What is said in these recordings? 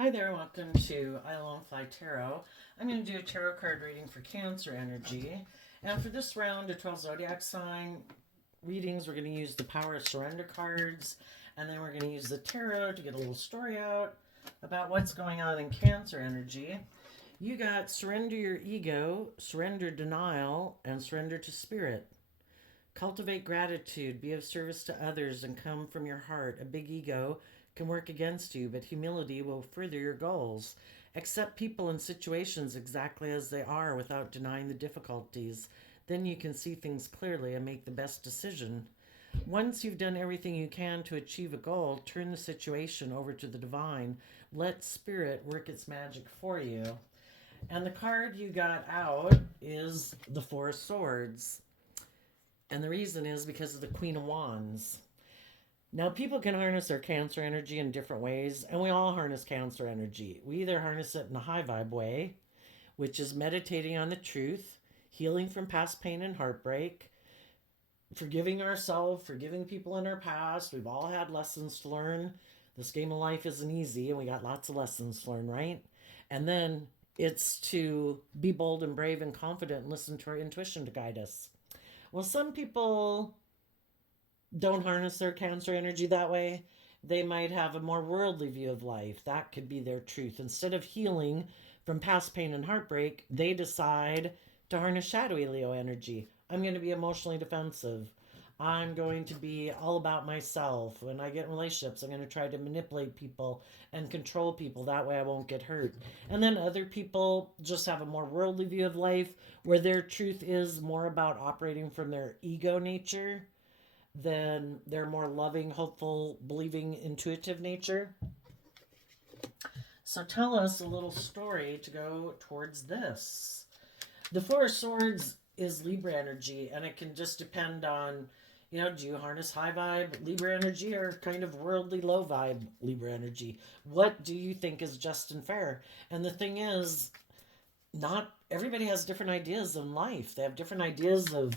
Hi there, welcome to I Alone Fly Tarot. I'm going to do a tarot card reading for Cancer energy. And for this round of 12 zodiac sign readings, we're going to use the Power of Surrender cards. And then we're going to use the tarot to get a little story out about what's going on in Cancer energy. You got surrender your ego, surrender denial, and surrender to spirit. Cultivate gratitude, be of service to others, and come from your heart. A big ego can work against you, but humility will further your goals. Accept people and situations exactly as they are without denying the difficulties. Then you can see things clearly and make the best decision. Once you've done everything you can to achieve a goal, turn the situation over to the divine. Let spirit work its magic for you. And the card you got out is the Four of Swords. And the reason is because of the Queen of Wands. Now, people can harness their Cancer energy in different ways, and we all harness Cancer energy. We either harness it in a high vibe way, which is meditating on the truth, healing from past pain and heartbreak, forgiving ourselves, forgiving people in our past. We've all had lessons to learn. This game of life isn't easy, and we got lots of lessons to learn, right? And then it's to be bold and brave and confident and listen to our intuition to guide us. Well, some people don't harness their Cancer energy that way. They might have a more worldly view of life. That could be their truth. Instead of healing from past pain and heartbreak, they decide to harness shadowy Leo energy. I'm going to be emotionally defensive. I'm going to be all about myself. When I get in relationships, I'm going to try to manipulate people and control people. That way I won't get hurt. And then other people just have a more worldly view of life where their truth is more about operating from their ego nature than their more loving, hopeful, believing, intuitive nature. So tell us a little story to go towards this. The Four of Swords is Libra energy, and it can just depend on, do you harness high vibe Libra energy or kind of worldly low vibe Libra energy? What do you think is just and fair? And the thing is, not everybody has different ideas in life. They have different ideas of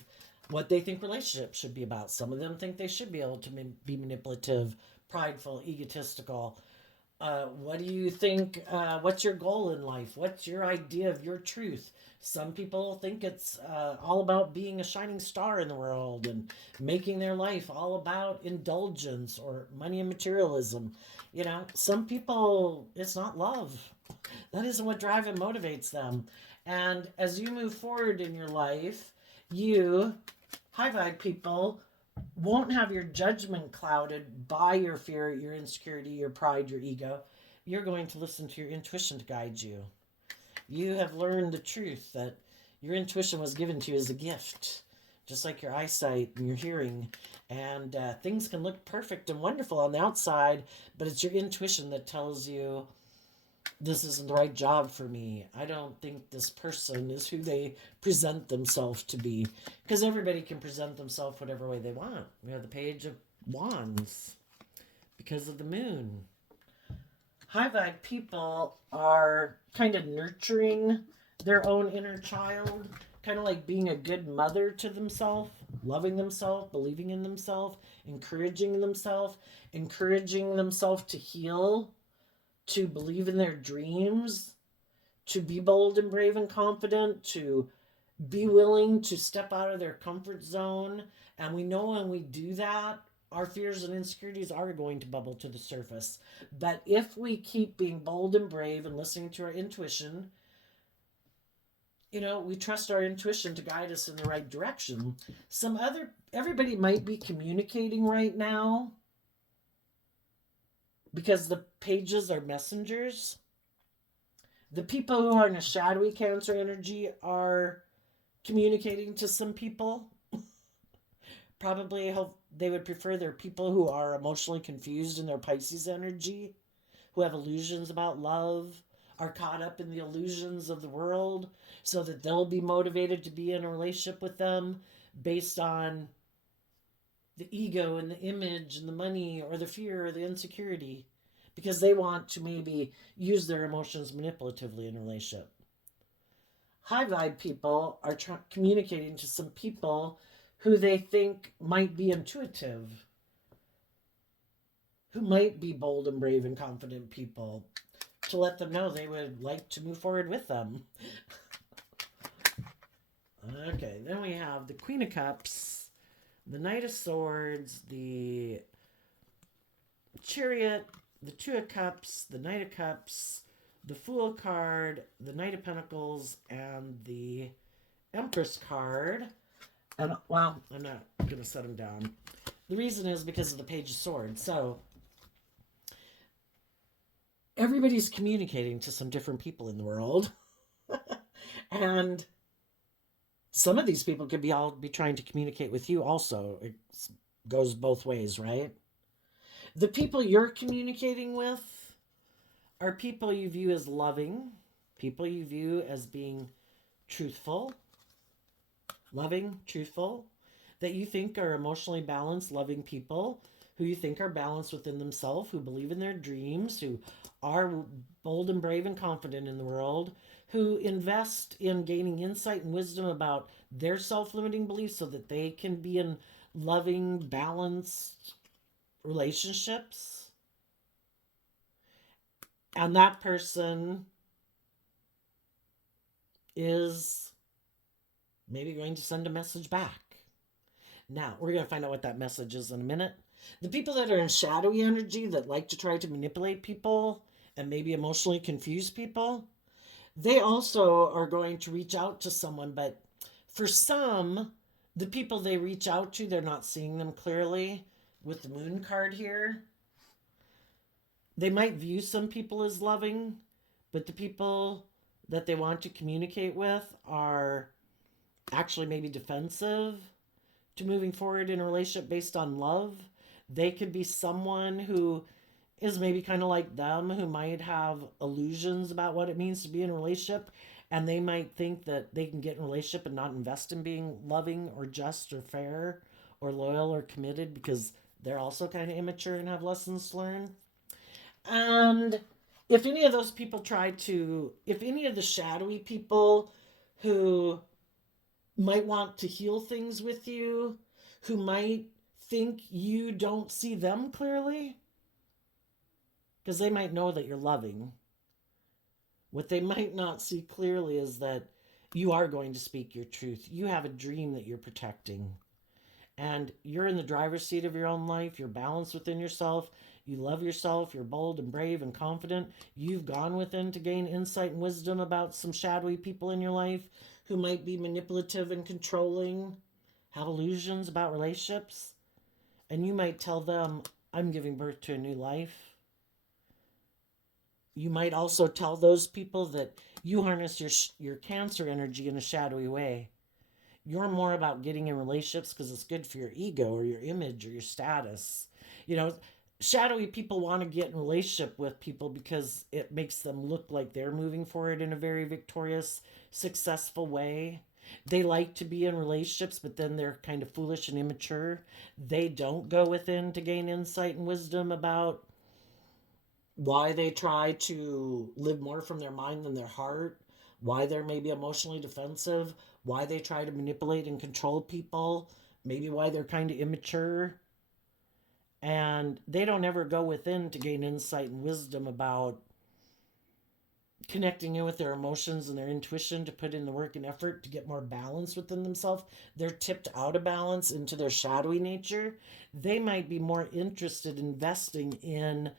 what they think relationships should be about. Some of them think they should be able to be manipulative, prideful, egotistical. What do you think? What's your goal in life? What's your idea of your truth? Some people think it's all about being a shining star in the world and making their life all about indulgence or money and materialism. Some people, it's not love. That isn't what drives and motivates them. And as you move forward in your life, you, high vibe people, won't have your judgment clouded by your fear, your insecurity, your pride, your ego. You're going to listen to your intuition to guide you. You have learned the truth that your intuition was given to you as a gift, just like your eyesight and your hearing. And things can look perfect and wonderful on the outside, but it's your intuition that tells you, this isn't the right job for me. I don't think this person is who they present themselves to be. Because everybody can present themselves whatever way they want. We have the Page of Wands because of the moon. High vibe people are kind of nurturing their own inner child, kind of like being a good mother to themselves, loving themselves, believing in themselves, encouraging themselves to heal, to believe in their dreams, to be bold and brave and confident, to be willing to step out of their comfort zone. And we know when we do that, our fears and insecurities are going to bubble to the surface. But if we keep being bold and brave and listening to our intuition, we trust our intuition to guide us in the right direction. Everybody might be communicating right now because the pages are messengers. The people who are in a shadowy Cancer energy are communicating to some people. Probably hope they would prefer their people who are emotionally confused in their Pisces energy, who have illusions about love, are caught up in the illusions of the world, so that they'll be motivated to be in a relationship with them based on the ego and the image and the money or the fear or the insecurity, because they want to maybe use their emotions manipulatively in a relationship. High vibe people are communicating to some people who they think might be intuitive, who might be bold and brave and confident people, to let them know they would like to move forward with them. Okay, then we have the Queen of Cups, the Knight of Swords, the Chariot, the Two of Cups, the Knight of Cups, the Fool card, the Knight of Pentacles, and the Empress card. And well, I'm not going to set them down. The reason is because of the Page of Swords. So everybody's communicating to some different people in the world. And some of these people could be trying to communicate with you also. It goes both ways, right? The people you're communicating with are people you view as loving, people you view as being truthful, loving, truthful, that you think are emotionally balanced, loving people, who you think are balanced within themselves, who believe in their dreams, who are bold and brave and confident in the world, who invest in gaining insight and wisdom about their self-limiting beliefs so that they can be in loving, balanced relationships. And that person is maybe going to send a message back. Now, we're going to find out what that message is in a minute. The people that are in shadowy energy that like to try to manipulate people and maybe emotionally confuse people, they also are going to reach out to someone. But for some, the people they reach out to, they're not seeing them clearly. With the Moon card here, they might view some people as loving, but the people that they want to communicate with are actually maybe defensive to moving forward in a relationship based on love. They could be someone who is maybe kind of like them, who might have illusions about what it means to be in a relationship, and they might think that they can get in a relationship and not invest in being loving or just or fair or loyal or committed because they're also kind of immature and have lessons to learn. And if any of those people if any of the shadowy people who might want to heal things with you, who might think you don't see them clearly, because they might know that you're loving. What they might not see clearly is that you are going to speak your truth. You have a dream that you're protecting. And you're in the driver's seat of your own life. You're balanced within yourself. You love yourself. You're bold and brave and confident. You've gone within to gain insight and wisdom about some shadowy people in your life who might be manipulative and controlling, have illusions about relationships. And you might tell them, I'm giving birth to a new life. You might also tell those people that you harness your Cancer energy in a shadowy way. You're more about getting in relationships because it's good for your ego or your image or your status. You know, shadowy people want to get in relationship with people because it makes them look like they're moving forward in a very victorious, successful way. They like to be in relationships, but then they're kind of foolish and immature. They don't go within to gain insight and wisdom about why they try to live more from their mind than their heart, why they're maybe emotionally defensive, why they try to manipulate and control people, maybe why they're kind of immature. And they don't ever go within to gain insight and wisdom about connecting in with their emotions and their intuition to put in the work and effort to get more balance within themselves. They're tipped out of balance into their shadowy nature. They might be more interested in investing in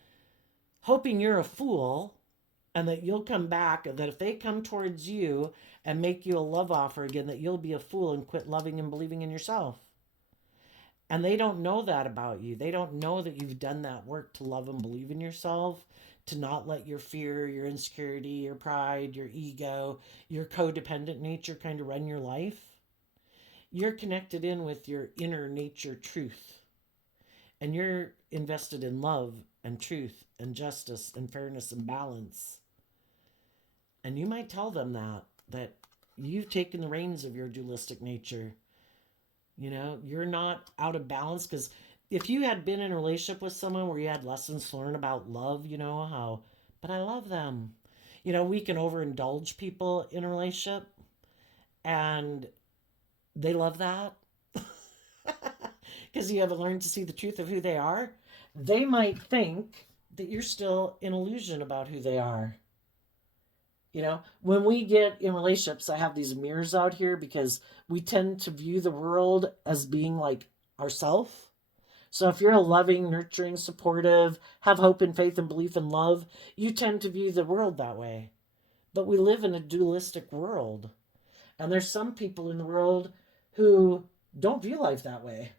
hoping you're a fool and that you'll come back, and that if they come towards you and make you a love offer again, that you'll be a fool and quit loving and believing in yourself. And they don't know that about you. They don't know that you've done that work to love and believe in yourself, to not let your fear, your insecurity, your pride, your ego, your codependent nature kind of run your life. You're connected in with your inner nature truth. And you're invested in love and truth and justice and fairness and balance. And you might tell them that you've taken the reins of your dualistic nature. You know, you're not out of balance, because if you had been in a relationship with someone where you had lessons to learn about love, you know, how, but I love them. You know, we can overindulge people in a relationship and they love that because you haven't learned to see the truth of who they are. They might think that you're still in illusion about who they are. When we get in relationships, I have these mirrors out here because we tend to view the world as being like ourself. So if you're a loving, nurturing, supportive, have hope and faith and belief in love, you tend to view the world that way. But we live in a dualistic world. And there's some people in the world who don't view life that way.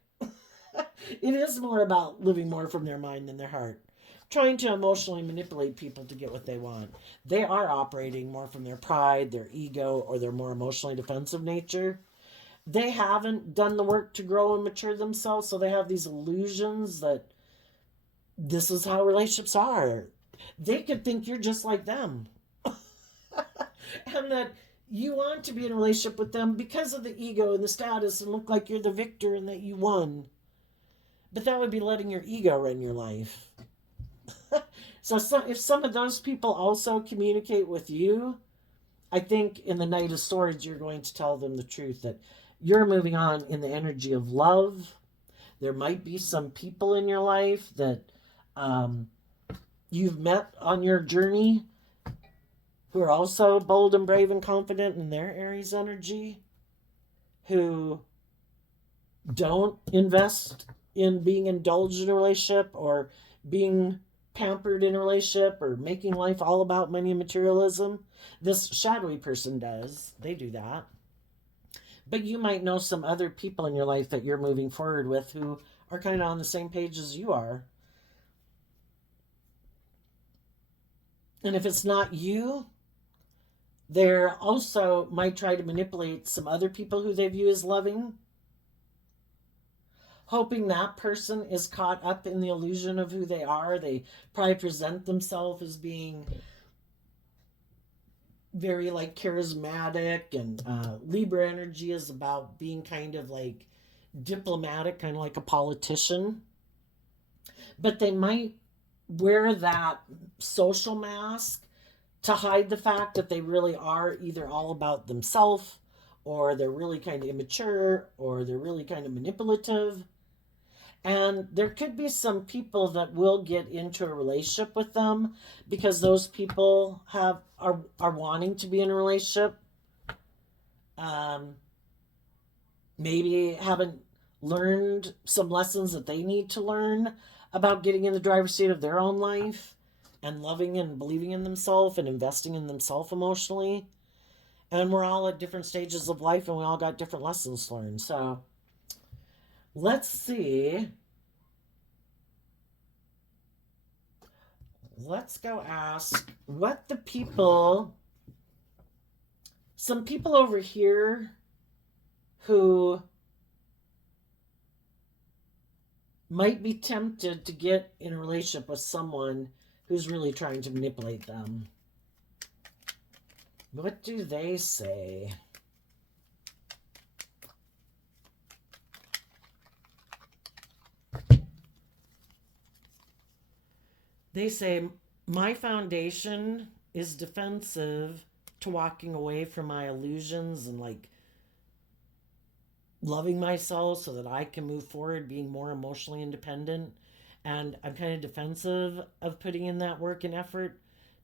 It is more about living more from their mind than their heart, trying to emotionally manipulate people to get what they want. They are operating more from their pride, their ego, or their more emotionally defensive nature. They haven't done the work to grow and mature themselves, so they have these illusions that this is how relationships are. They could think you're just like them. And that you want to be in a relationship with them because of the ego and the status and look like you're the victor and that you won. But that would be letting your ego run your life. So if some of those people also communicate with you, I think in the Knight of Swords, you're going to tell them the truth that you're moving on in the energy of love. There might be some people in your life that you've met on your journey who are also bold and brave and confident in their Aries energy, who don't invest in being indulged in a relationship or being pampered in a relationship or making life all about money and materialism. This shadowy person does. They do that. But you might know some other people in your life that you're moving forward with who are kind of on the same page as you are. And if it's not you, they also might try to manipulate some other people who they view as loving, hoping that person is caught up in the illusion of who they are. They probably present themselves as being very like charismatic, and Libra energy is about being kind of like diplomatic, kind of like a politician. But they might wear that social mask to hide the fact that they really are either all about themselves, or they're really kind of immature, or they're really kind of manipulative. And there could be some people that will get into a relationship with them because those people are wanting to be in a relationship. Um, Maybe haven't learned some lessons that they need to learn about getting in the driver's seat of their own life and loving and believing in themselves and investing in themselves emotionally. And we're all at different stages of life and we all got different lessons learned. So let's see. Let's go ask what the people, some people over here who might be tempted to get in a relationship with someone who's really trying to manipulate them. What do they say? They say, my foundation is defensive to walking away from my illusions and like loving myself so that I can move forward being more emotionally independent. And I'm kind of defensive of putting in that work and effort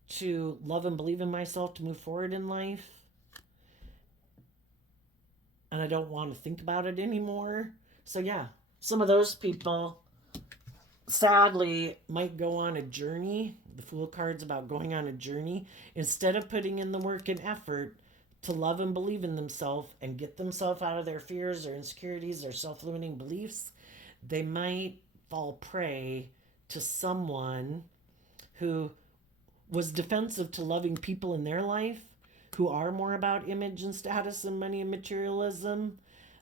to love and believe in myself to move forward in life. And I don't want to think about it anymore. So, yeah, some of those people sadly might go on a journey. The Fool card's about going on a journey. Instead of putting in the work and effort to love and believe in themselves and get themselves out of their fears or insecurities or self-limiting beliefs, they might fall prey to someone who was defensive to loving people in their life, who are more about image and status and money and materialism,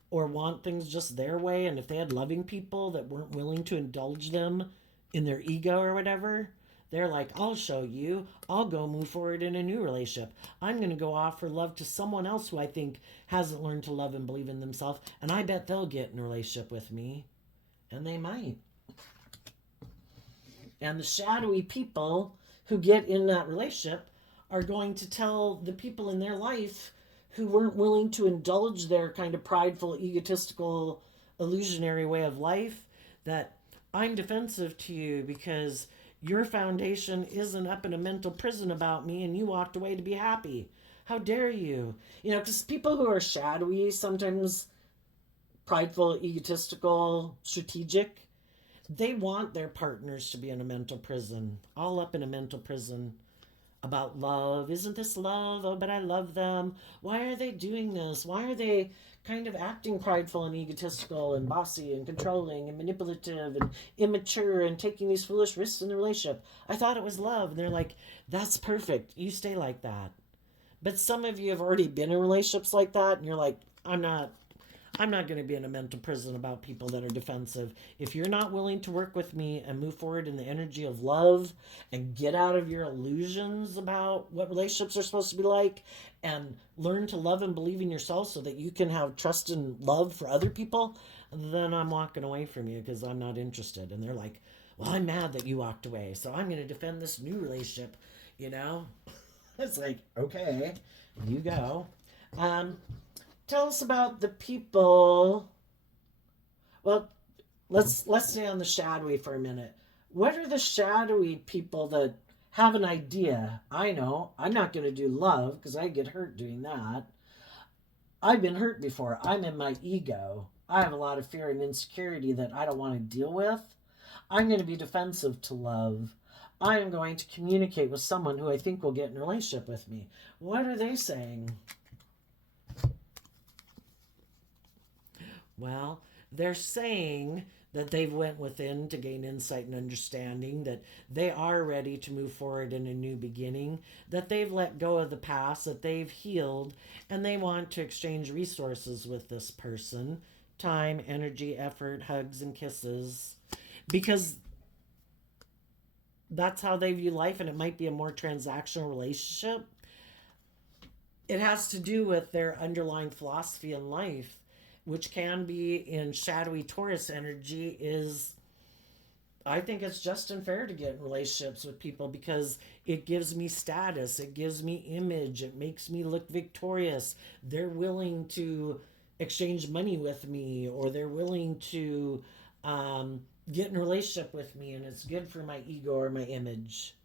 or want things just their way. And if they had loving people that weren't willing to indulge them in their ego or whatever, they're like, I'll show you. I'll go move forward in a new relationship. I'm going to go offer love to someone else who I think hasn't learned to love and believe in themselves. And I bet they'll get in a relationship with me. And they might. And the shadowy people who get in that relationship are going to tell the people in their life who weren't willing to indulge their kind of prideful, egotistical, illusionary way of life that I'm defensive to you because Your foundation isn't up in a mental prison about me and you walked away to be happy. How dare you? You know, because people who are shadowy, sometimes prideful, egotistical, strategic, they want their partners to be in a mental prison, all up in a mental prison about love. Isn't this love? Oh, but I love them. Why are they doing this? Why are they kind of acting prideful and egotistical and bossy and controlling and manipulative and immature and taking these foolish risks in the relationship? I thought it was love. And they're like, that's perfect. You stay like that. But some of you have already been in relationships like that, and you're like, I'm not going to be in a mental prison about people that are defensive. If you're not willing to work with me and move forward in the energy of love and get out of your illusions about what relationships are supposed to be like and learn to love and believe in yourself so that you can have trust and love for other people, then I'm walking away from you because I'm not interested. And they're like, well, I'm mad that you walked away, so I'm going to defend this new relationship, you know? It's like, okay, you go. Um, Tell us about the people. Well, let's stay on the shadowy for a minute. What are the shadowy people that have an idea? I know I'm not going to do love because I get hurt doing that. I've been hurt before. I'm in my ego. I have a lot of fear and insecurity that I don't want to deal with. I'm going to be defensive to love. I am going to communicate with someone who I think will get in a relationship with me. What are they saying? Well, they're saying that they've went within to gain insight and understanding, that they are ready to move forward in a new beginning, that they've let go of the past, that they've healed, and they want to exchange resources with this person, time, energy, effort, hugs, and kisses, because that's how they view life, and it might be a more transactional relationship. It has to do with their underlying philosophy in life, which can be in shadowy Taurus energy, is I think it's just and fair to get in relationships with people because it gives me status, it gives me image, it makes me look victorious. They're willing to exchange money with me, or they're willing to um, get in a relationship with me, and it's good for my ego or my image.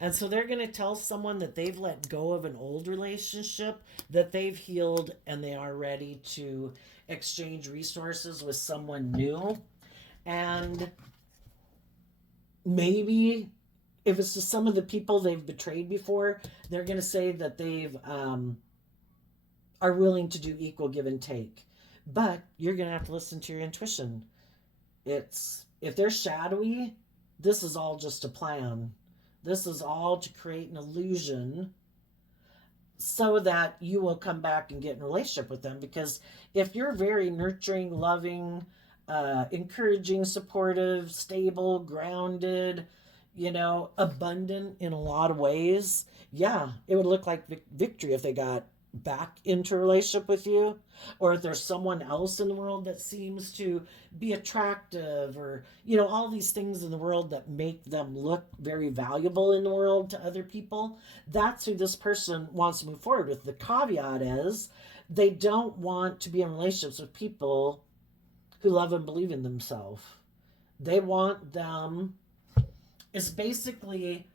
And so they're going to tell someone that they've let go of an old relationship, that they've healed, and they are ready to exchange resources with someone new. And maybe if it's to some of the people they've betrayed before, they're going to say that they've are willing to do equal give and take. But you're going to have to listen to your intuition. It's if they're shadowy, this is all just a plan. This is all to create an illusion so that you will come back and get in a relationship with them. Because if you're very nurturing, loving, encouraging, supportive, stable, grounded, abundant in a lot of ways, yeah, it would look like victory if they got back into a relationship with you, or if there's someone else in the world that seems to be attractive, or all these things in the world that make them look very valuable in the world to other people. That's who this person wants to move forward with. The caveat is they don't want to be in relationships with people who love and believe in themselves. They want them, it's basically,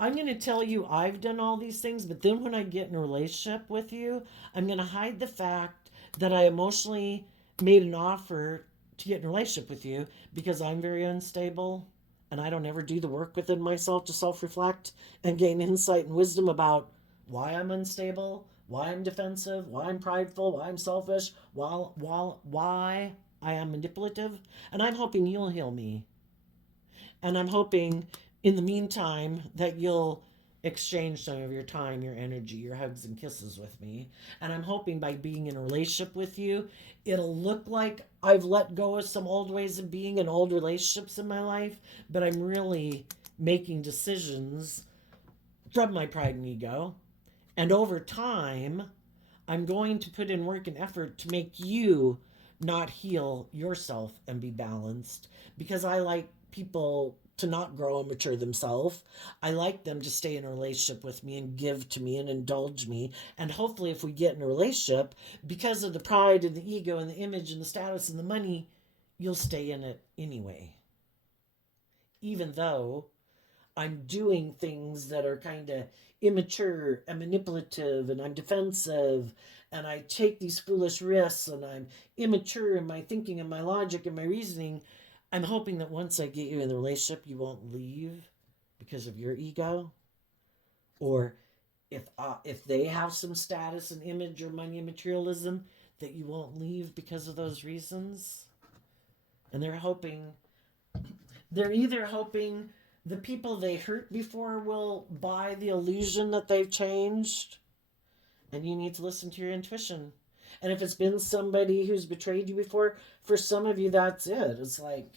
I'm going to tell you I've done all these things, but then when I get in a relationship with you, I'm going to hide the fact that I emotionally made an offer to get in a relationship with you because I'm very unstable and I don't ever do the work within myself to self-reflect and gain insight and wisdom about why I'm unstable, why I'm defensive, why I'm prideful, why I'm selfish, why I am manipulative. And I'm hoping you'll heal me. And I'm hoping in the meantime that you'll exchange some of your time, your energy, your hugs and kisses with me. And I'm hoping by being in a relationship with you, it'll look like I've let go of some old ways of being in old relationships in my life, but I'm really making decisions from my pride and ego. And over time, I'm going to put in work and effort to make you not heal yourself and be balanced, because I like people to not grow and mature themselves. I like them to stay in a relationship with me and give to me and indulge me. And hopefully, if we get in a relationship, because of the pride and the ego and the image and the status and the money, you'll stay in it anyway. Even though I'm doing things that are kind of immature and manipulative, and I'm defensive, and I take these foolish risks, and I'm immature in my thinking and my logic and my reasoning. I'm hoping that once I get you in the relationship, you won't leave because of your ego, or if they have some status and image or money and materialism, that you won't leave because of those reasons. And they're either hoping the people they hurt before will buy the illusion that they've changed, and you need to listen to your intuition. And if it's been somebody who's betrayed you before, for some of you, that's it. It's like,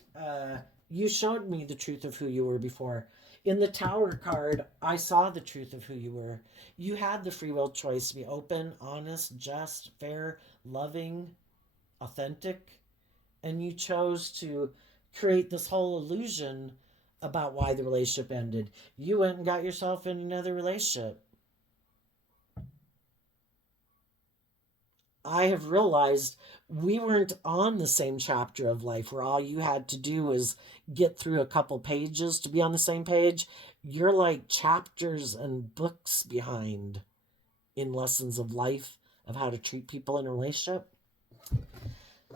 you showed me the truth of who you were before. In the Tower card, I saw the truth of who you were. You had the free will choice to be open, honest, just, fair, loving, authentic, and you chose to create this whole illusion about why the relationship ended. You went and got yourself in another relationship. I have realized we weren't on the same chapter of life where all you had to do was get through a couple pages to be on the same page. You're like chapters and books behind in lessons of life, of how to treat people in a relationship.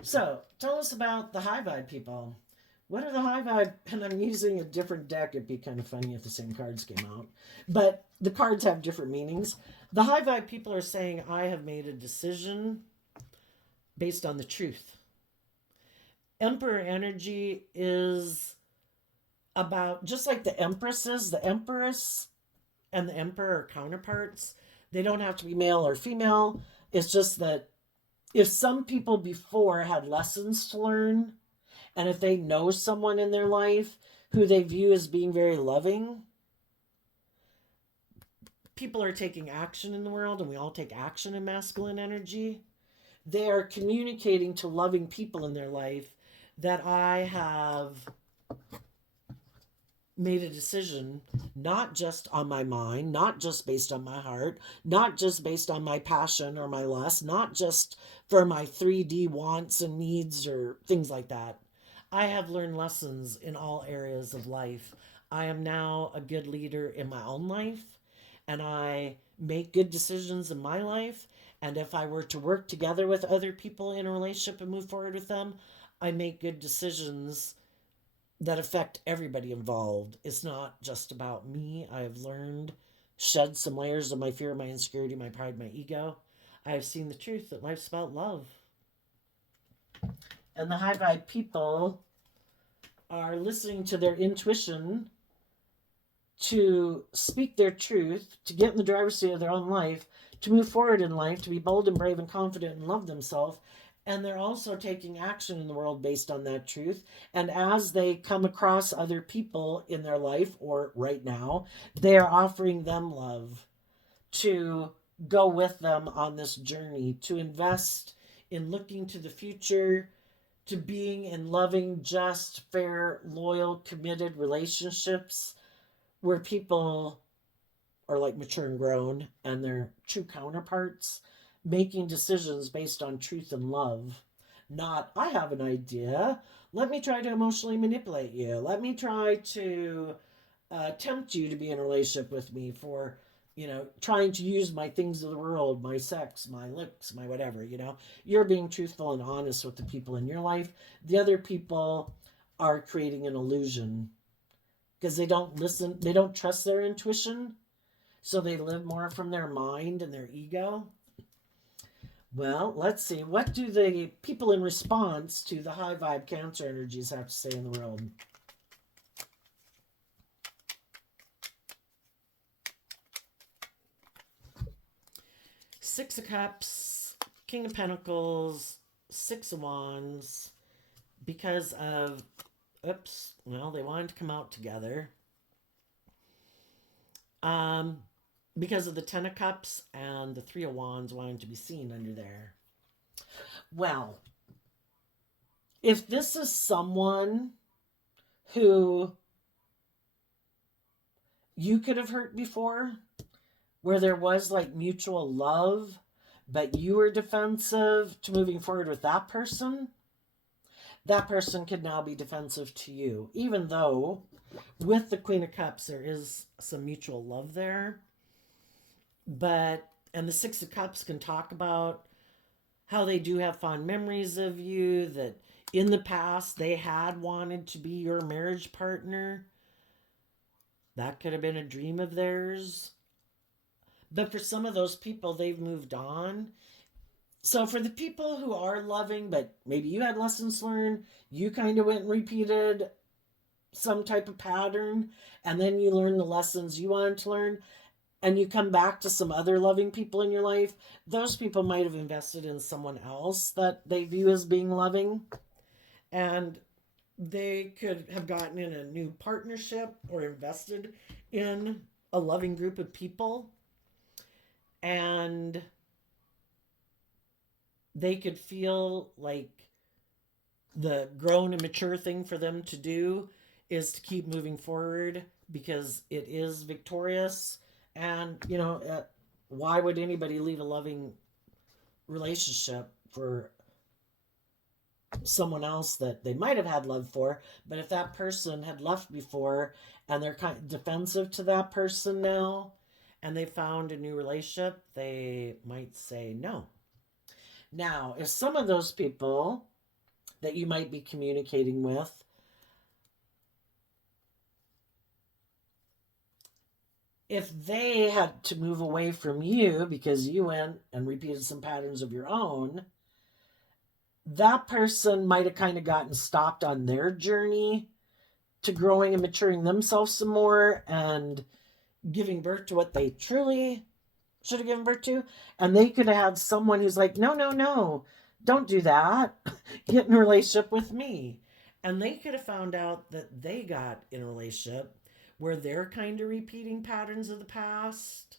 So, tell us about the high vibe people. What are the high vibe? And I'm using a different deck. It'd be kind of funny if the same cards came out. But the cards have different meanings. The high vibe people are saying, I have made a decision based on the truth. Emperor energy is about, just like the empresses, the empress and the emperor are counterparts. They don't have to be male or female. It's just that if some people before had lessons to learn, and if they know someone in their life who they view as being very loving, people are taking action in the world, and we all take action in masculine energy. They are communicating to loving people in their life that I have made a decision, not just on my mind, not just based on my heart, not just based on my passion or my lust, not just for my 3D wants and needs or things like that. I have learned lessons in all areas of life. I am now a good leader in my own life, and I make good decisions in my life. And if I were to work together with other people in a relationship and move forward with them, I make good decisions that affect everybody involved. It's not just about me. I have learned, shed some layers of my fear, my insecurity, my pride, my ego. I have seen the truth that life's about love. And the high vibe people are listening to their intuition to speak their truth, to get in the driver's seat of their own life, to move forward in life, to be bold and brave and confident and love themselves. And they're also taking action in the world based on that truth. And as they come across other people in their life or right now, they are offering them love, to go with them on this journey, to invest in looking to the future, to being in loving, just, fair, loyal, committed relationships where people are like mature and grown and they're true counterparts, making decisions based on truth and love. Not, I have an idea. Let me try to emotionally manipulate you. Let me try to tempt you to be in a relationship with me for, trying to use my things of the world, my sex, my looks, my whatever, You're being truthful and honest with the people in your life. The other people are creating an illusion because they don't listen, they don't trust their intuition, so they live more from their mind and their ego. Well, let's see. What do the people in response to the high vibe Cancer energies have to say in the world? Six of Cups, King of Pentacles, Six of Wands, because of, they wanted to come out together. Because of the Ten of Cups and the Three of Wands wanting to be seen under there. Well, if this is someone who you could have hurt before, where there was like mutual love, but you were defensive to moving forward with that person, that person could now be defensive to you, even though with the Queen of Cups there is some mutual love there. But, and the Six of Cups can talk about how they do have fond memories of you, that in the past they had wanted to be your marriage partner. That could have been a dream of theirs. But for some of those people, they've moved on. So for the people who are loving, but maybe you had lessons learned, you kind of went and repeated some type of pattern, and then you learn the lessons you wanted to learn, and you come back to some other loving people in your life, those people might have invested in someone else that they view as being loving. And they could have gotten in a new partnership or invested in a loving group of people. And they could feel like the grown and mature thing for them to do is to keep moving forward because it is victorious. And, why would anybody leave a loving relationship for someone else that they might have had love for? But if that person had left before and they're kind of defensive to that person now and they found a new relationship, they might say no. Now, if some of those people that you might be communicating with, if they had to move away from you because you went and repeated some patterns of your own, that person might have kind of gotten stopped on their journey to growing and maturing themselves some more and giving birth to what they truly should have given birth to. And they could have had someone who's like, no, no, no, don't do that. Get in a relationship with me. And they could have found out that they got in a relationship where they're kind of repeating patterns of the past,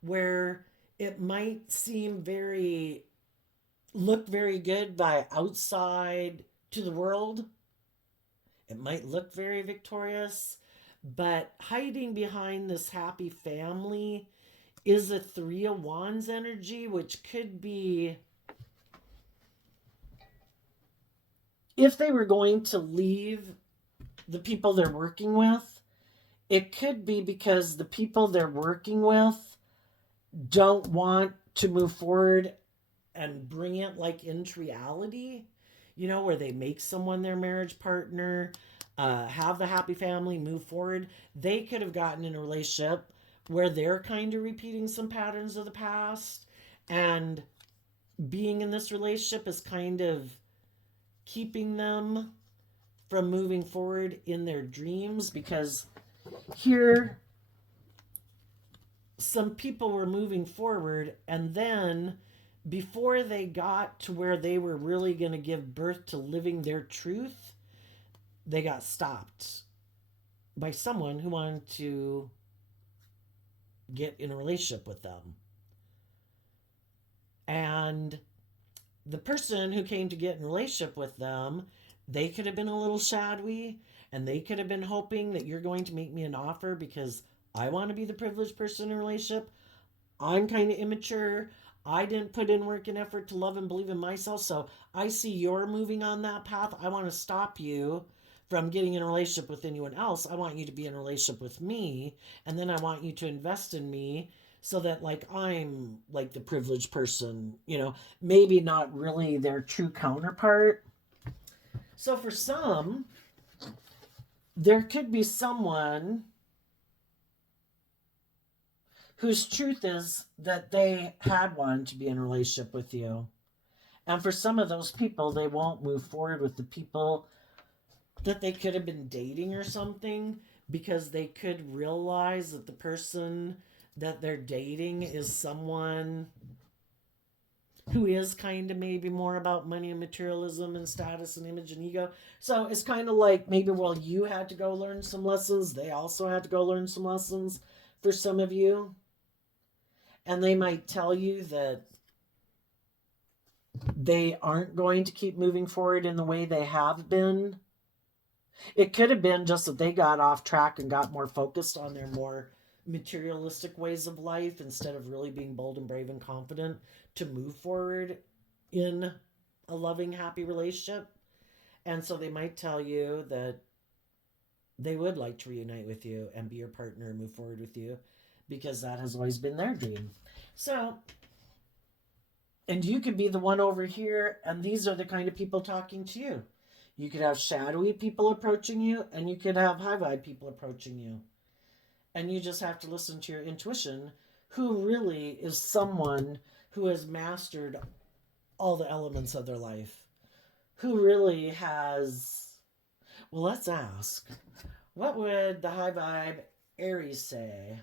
where it might seem look very good by outside to the world. It might look very victorious, but hiding behind this happy family is a Three of Wands energy, which could be if they were going to leave the people they're working with, it could be because the people they're working with don't want to move forward and bring it like into reality, where they make someone their marriage partner, have the happy family, move forward. They could have gotten in a relationship where they're kind of repeating some patterns of the past, and being in this relationship is kind of keeping them from moving forward in their dreams, because here some people were moving forward, and then before they got to where they were really going to give birth to living their truth, they got stopped by someone who wanted to get in a relationship with them. And the person who came to get in a relationship with them, they could have been a little shadowy, and they could have been hoping that you're going to make me an offer because I want to be the privileged person in a relationship. I'm kind of immature. I didn't put in work and effort to love and believe in myself. So I see you're moving on that path. I want to stop you from getting in a relationship with anyone else. I want you to be in a relationship with me. And then I want you to invest in me so that like I'm like the privileged person, maybe not really their true counterpart. So for some, there could be someone whose truth is that they had wanted to be in a relationship with you. And for some of those people, they won't move forward with the people that they could have been dating or something, because they could realize that the person that they're dating is someone who is kind of maybe more about money and materialism and status and image and ego. So it's kind of like maybe while you had to go learn some lessons, they also had to go learn some lessons for some of you. And they might tell you that they aren't going to keep moving forward in the way they have been. It could have been just that they got off track and got more focused on their more materialistic ways of life instead of really being bold and brave and confident to move forward in a loving, happy relationship. And so they might tell you that they would like to reunite with you and be your partner and move forward with you because that has always been their dream. So, and you could be the one over here, and these are the kind of people talking to you. You could have shadowy people approaching you, and you could have high vibe people approaching you. And you just have to listen to your intuition, who really is someone who has mastered all the elements of their life, who really has. Well, let's ask, what would the high vibe Aries say?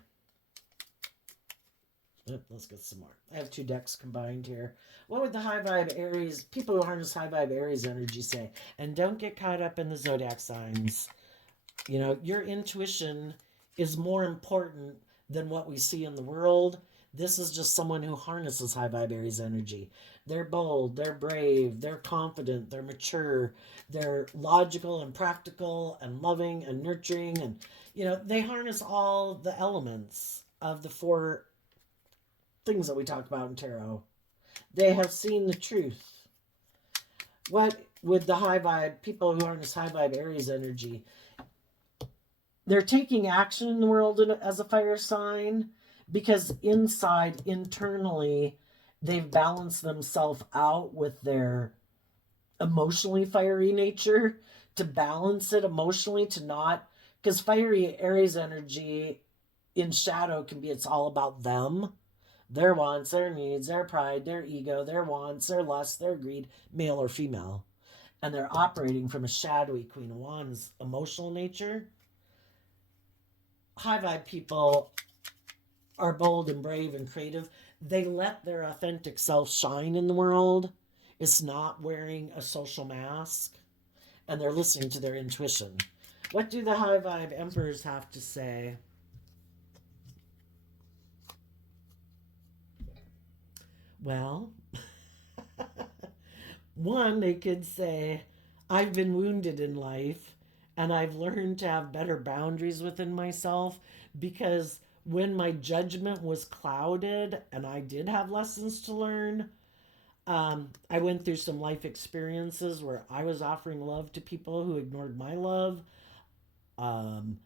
Let's get some more. I have two decks combined here. What would the high vibe Aries, people who harness high vibe Aries energy say? And don't get caught up in the zodiac signs. You know, your intuition is more important than what we see in the world. This is just someone who harnesses high vibe Aries energy. They're bold, they're brave, they're confident, they're mature, they're logical and practical and loving and nurturing. And, you know, they harness all the elements of the four things that we talk about in tarot. They have seen the truth. What would the high vibe, people who harness high vibe Aries energy, they're taking action in the world as a fire sign because inside, internally, they've balanced themselves out with their emotionally fiery nature to balance it emotionally, to not, because fiery Aries energy in shadow can be, it's all about them, their wants, their needs, their pride, their ego, their wants, their lust, their greed, male or female. And they're operating from a shadowy Queen of Wands emotional nature. High vibe people are bold and brave and creative. They let their authentic self shine in the world. It's not wearing a social mask. And they're listening to their intuition. What do the high vibe emperors have to say? Well, one, they could say, I've been wounded in life and I've learned to have better boundaries within myself because when my judgment was clouded and I did have lessons to learn, I went through some life experiences where I was offering love to people who ignored my love. Um,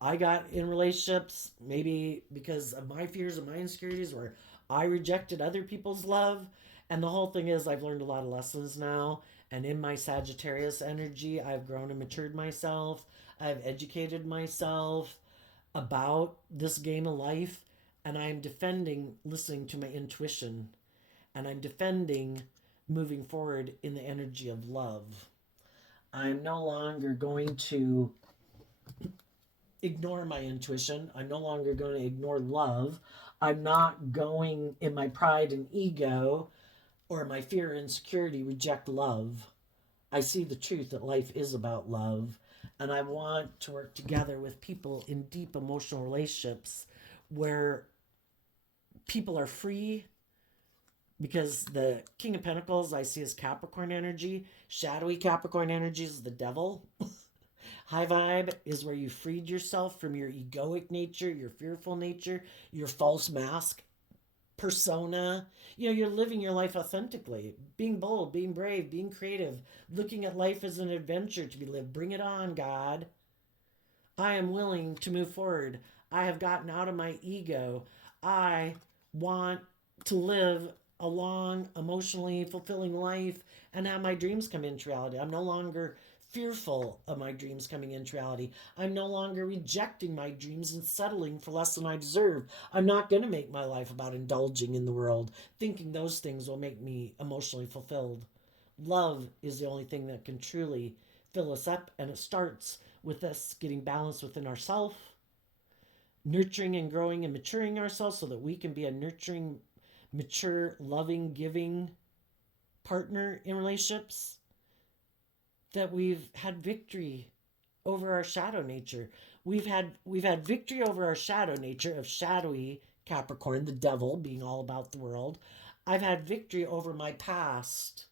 I got in relationships maybe because of my fears and my insecurities where I rejected other people's love. And the whole thing is, I've learned a lot of lessons now. And in my Sagittarius energy, I've grown and matured myself. I've educated myself about this game of life. And I'm defending listening to my intuition. And I'm defending moving forward in the energy of love. I'm no longer going to ignore my intuition. I'm no longer going to ignore love. I'm not going in my pride and ego or my fear and insecurity reject love. I see the truth that life is about love. And I want to work together with people in deep emotional relationships where people are free because the King of Pentacles I see as Capricorn energy. Shadowy Capricorn energy is the devil. High vibe is where you freed yourself from your egoic nature, your fearful nature, your false mask persona. You know, you're living your life authentically, being bold, being brave, being creative, looking at life as an adventure to be lived. Bring it on, God. I am willing to move forward. I have gotten out of my ego. I want to live a long, emotionally fulfilling life and have my dreams come into reality. I'm no longer fearful of my dreams coming into reality. I'm no longer rejecting my dreams and settling for less than I deserve. I'm not going to make my life about indulging in the world, thinking those things will make me emotionally fulfilled. Love is the only thing that can truly fill us up, and it starts with us getting balanced within ourselves, nurturing and growing and maturing ourselves so that we can be a nurturing, mature, loving, giving partner in relationships, that we've had victory over our shadow nature. We've had victory over our shadow nature of shadowy Capricorn, the devil being all about the world. I've had victory over my past.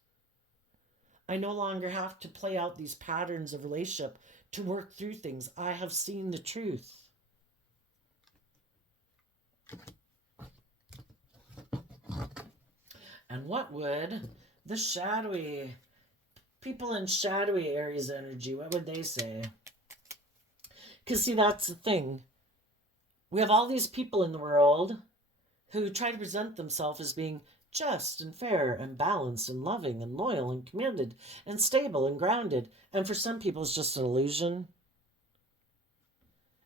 I no longer have to play out these patterns of relationship to work through things. I have seen the truth. And what would the shadowy People in shadowy Aries energy, what would they say? Because, see, that's the thing. We have all these people in the world who try to present themselves as being just and fair and balanced and loving and loyal and committed and stable and grounded. And for some people, it's just an illusion.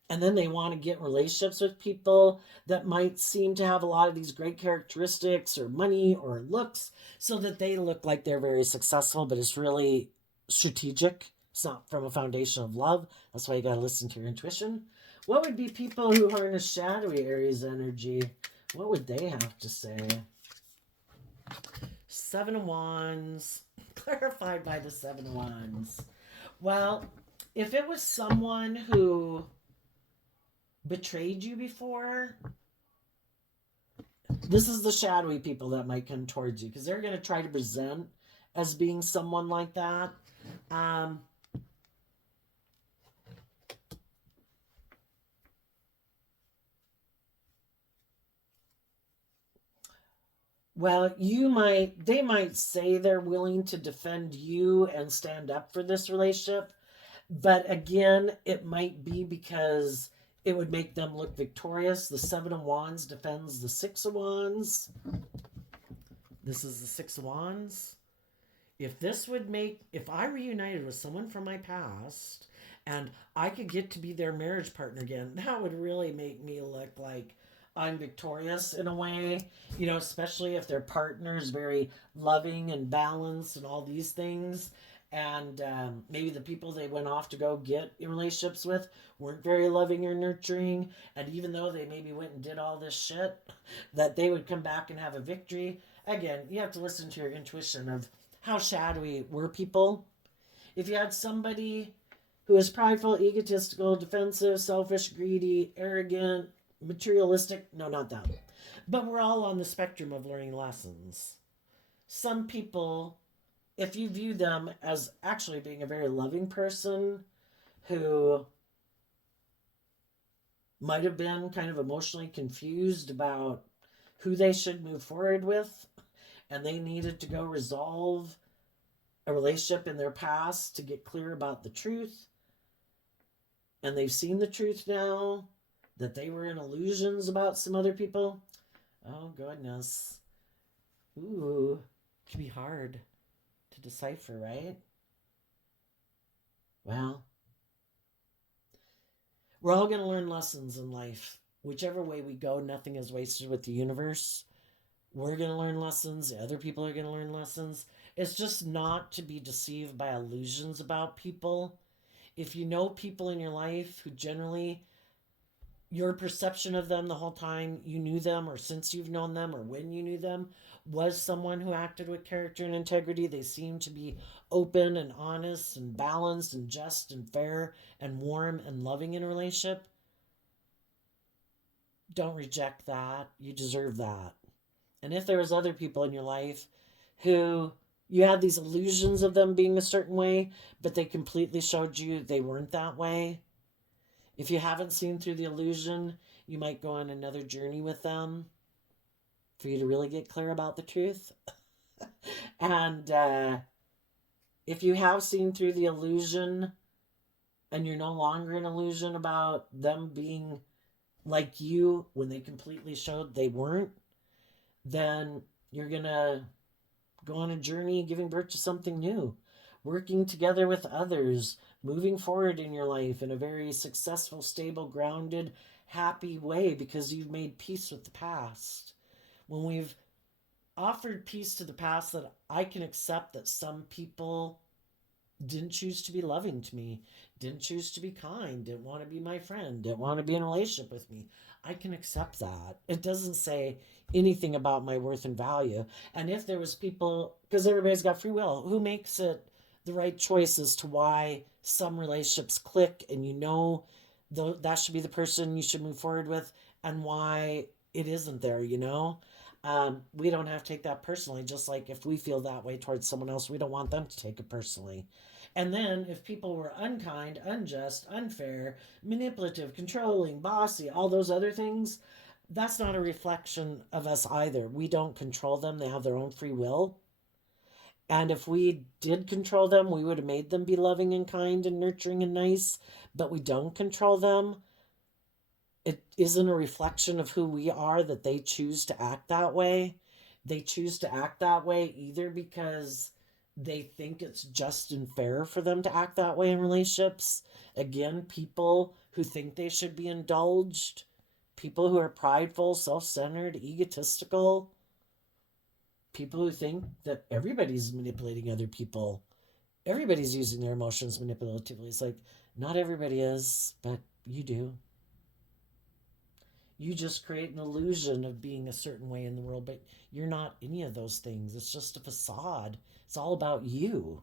And then they want to get relationships with people that might seem to have a lot of these great characteristics or money or looks so that they look like they're very successful, but it's really strategic. It's not from a foundation of love. That's why you got to listen to your intuition. What would be people who harness shadowy Aries energy? What would they have to say? Seven of Wands, clarified by the Seven of Wands. Well, if it was someone who betrayed you before, this is the shadowy people that might come towards you because they're going to try to present as being someone like that. Well, they might say they're willing to defend you and stand up for this relationship, but again, it might be because it would make them look victorious. The Seven of Wands defends the Six of Wands. This is the Six of Wands. If I reunited with someone from my past and I could get to be their marriage partner again, that would really make me look like I'm victorious in a way, especially if their partner is very loving and balanced and all these things. And maybe the people they went off to go get in relationships with weren't very loving or nurturing. And even though they maybe went and did all this shit, that they would come back and have a victory. Again, you have to listen to your intuition of how shadowy were people. If you had somebody who is prideful, egotistical, defensive, selfish, greedy, arrogant, materialistic, no, not that. But we're all on the spectrum of learning lessons. Some people, if you view them as actually being a very loving person who might have been kind of emotionally confused about who they should move forward with, and they needed to go resolve a relationship in their past to get clear about the truth, and they've seen the truth now, that they were in illusions about some other people. Oh, goodness. Ooh, it can be hard to decipher, right? Well, we're all going to learn lessons in life. Whichever way we go, nothing is wasted with the universe. We're going to learn lessons. Other people are going to learn lessons. It's just not to be deceived by illusions about people. If you know people in your life who generally, your perception of them the whole time you knew them, or since you've known them, or when you knew them, was someone who acted with character and integrity, they seem to be open and honest and balanced and just and fair and warm and loving in a relationship, don't reject that. You deserve that. And if there was other people in your life who you had these illusions of them being a certain way, but they completely showed you they weren't that way, if you haven't seen through the illusion, you might go on another journey with them for you to really get clear about the truth. And if you have seen through the illusion and you're no longer an illusion about them being like you when they completely showed they weren't, then you're going to go on a journey giving birth to something new, working together with others, moving forward in your life in a very successful, stable, grounded, happy way because you've made peace with the past. When we've offered peace to the past, that I can accept that some people didn't choose to be loving to me, didn't choose to be kind, didn't want to be my friend, didn't want to be in a relationship with me. I can accept that. It doesn't say anything about my worth and value. And if there was people, because everybody's got free will, who makes it the right choice as to why some relationships click and that should be the person you should move forward with, and why it isn't there. We don't have to take that personally, just like if we feel that way towards someone else, we don't want them to take it personally. And then if people were unkind, unjust, unfair, manipulative, controlling, bossy, all those other things, that's not a reflection of us either. We don't control them. They have their own free will. And if we did control them, we would have made them be loving and kind and nurturing and nice, but we don't control them. It isn't a reflection of who we are that they choose to act that way. They choose to act that way either because they think it's just and fair for them to act that way in relationships. Again, people who think they should be indulged, people who are prideful, self centered, egotistical, people who think that everybody's manipulating other people. Everybody's using their emotions manipulatively. It's like, not everybody is, but you do. You just create an illusion of being a certain way in the world, but you're not any of those things. It's just a facade. It's all about you.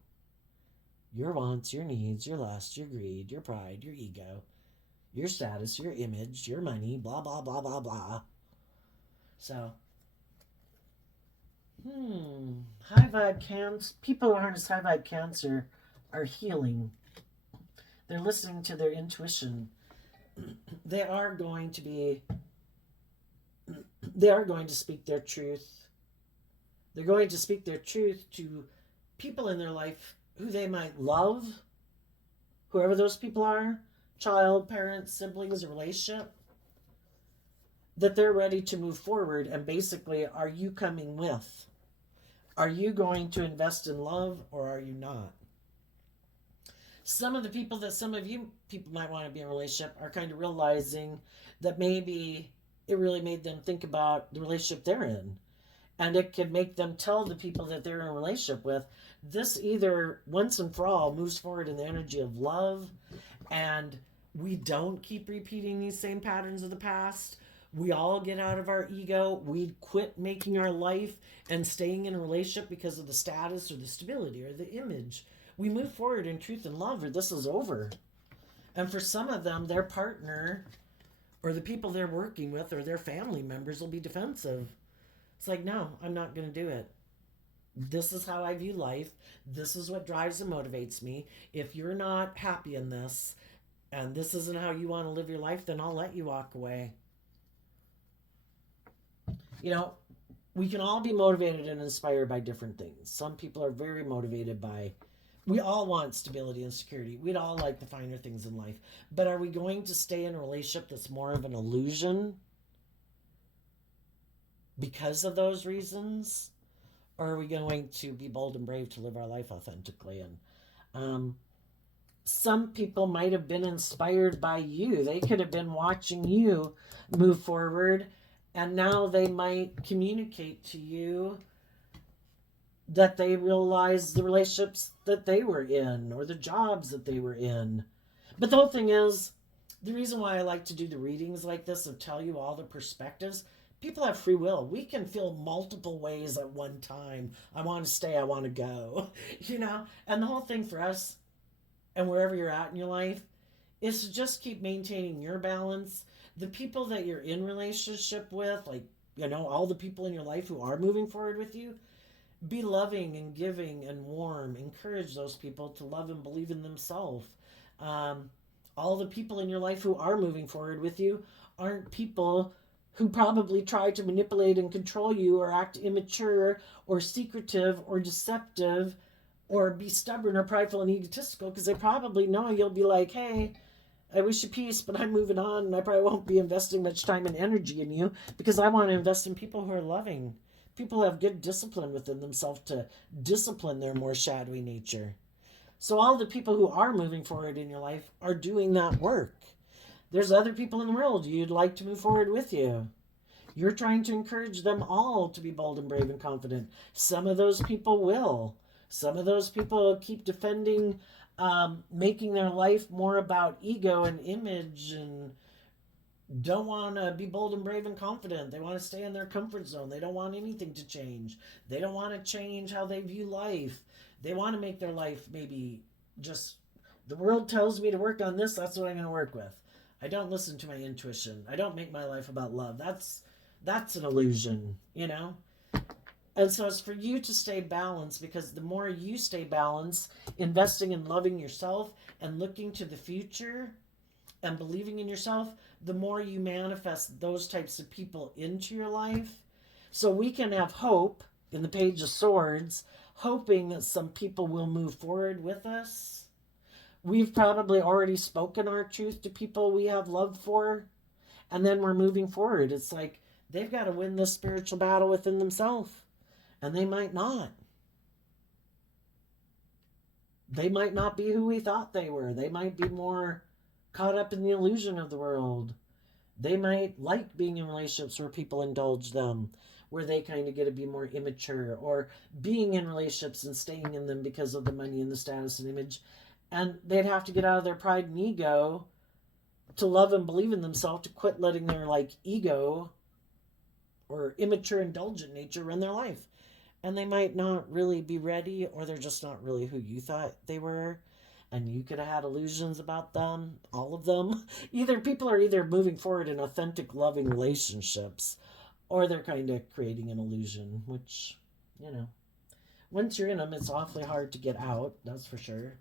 Your wants, your needs, your lust, your greed, your pride, your ego, your status, your image, your money, blah, blah, blah, blah, blah. So, high vibe cancer, people who harness high vibe cancer are healing. They're listening to their intuition. They are going to be, they are going to speak their truth. They're going to speak their truth to people in their life who they might love, whoever those people are, child, parents, siblings, a relationship, that they're ready to move forward. And basically, are you coming with? Are you going to invest in love or are you not? Some of the people that some of you people might want to be in a relationship are kind of realizing that maybe it really made them think about the relationship they're in. And it could make them tell the people that they're in a relationship with, this either once and for all moves forward in the energy of love, and we don't keep repeating these same patterns of the past. We all get out of our ego. We quit making our life and staying in a relationship because of the status or the stability or the image. We move forward in truth and love, or this is over. And for some of them, their partner or the people they're working with or their family members will be defensive. It's like, no, I'm not going to do it. This is how I view life. This is what drives and motivates me. If you're not happy in this and this isn't how you want to live your life, then I'll let you walk away. You know, we can all be motivated and inspired by different things. Some people are very motivated by, we all want stability and security. We'd all like the finer things in life. But are we going to stay in a relationship that's more of an illusion because of those reasons? Or are we going to be bold and brave to live our life authentically? And some people might have been inspired by you. They could have been watching you move forward, and now they might communicate to you that they realize the relationships that they were in or the jobs that they were in. But the whole thing is, the reason why I like to do the readings like this and tell you all the perspectives, people have free will. We can feel multiple ways at one time. I want to stay, I want to go, you know? And the whole thing for us, and wherever you're at in your life, is to just keep maintaining your balance. The people that you're in relationship with, like, you know, all the people in your life who are moving forward with you, be loving and giving and warm. Encourage those people to love and believe in themselves. All the people in your life who are moving forward with you aren't people who probably try to manipulate and control you or act immature or secretive or deceptive or be stubborn or prideful and egotistical, because they probably know you'll be like, hey, I wish you peace, but I'm moving on and I probably won't be investing much time and energy in you because I want to invest in people who are loving. People have good discipline within themselves to discipline their more shadowy nature. So all the people who are moving forward in your life are doing that work. There's other people in the world you'd like to move forward with you. You're trying to encourage them all to be bold and brave and confident. Some of those people will. Some of those people keep defending, making their life more about ego and image and don't want to be bold and brave and confident. They want to stay in their comfort zone. They don't want anything to change. They don't want to change how they view life. They want to make their life maybe just, the world tells me to work on this, that's what I'm going to work with. I don't listen to my intuition. I don't make my life about love. That's an illusion, you know? And so it's for you to stay balanced, because the more you stay balanced, investing in loving yourself and looking to the future and believing in yourself, the more you manifest those types of people into your life. So we can have hope in the Page of Swords, hoping that some people will move forward with us. We've probably already spoken our truth to people we have love for, and then we're moving forward. It's like they've got to win this spiritual battle within themselves, and they might not. They might not be who we thought they were. They might be more caught up in the illusion of the world. They might like being in relationships where people indulge them, where they kind of get to be more immature, or being in relationships and staying in them because of the money and the status and image. And they'd have to get out of their pride and ego to love and believe in themselves, to quit letting their like ego or immature indulgent nature run their life. And they might not really be ready, or they're just not really who you thought they were, and you could have had illusions about them, all of them. Either people are either moving forward in authentic loving relationships, or they're kind of creating an illusion, which, you know, once you're in them, it's awfully hard to get out, that's for sure.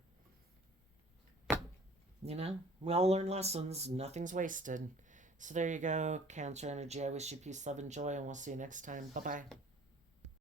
You know, we all learn lessons, nothing's wasted. So there you go, Cancer energy. I wish you peace, love, and joy, and we'll see you next time. Bye bye.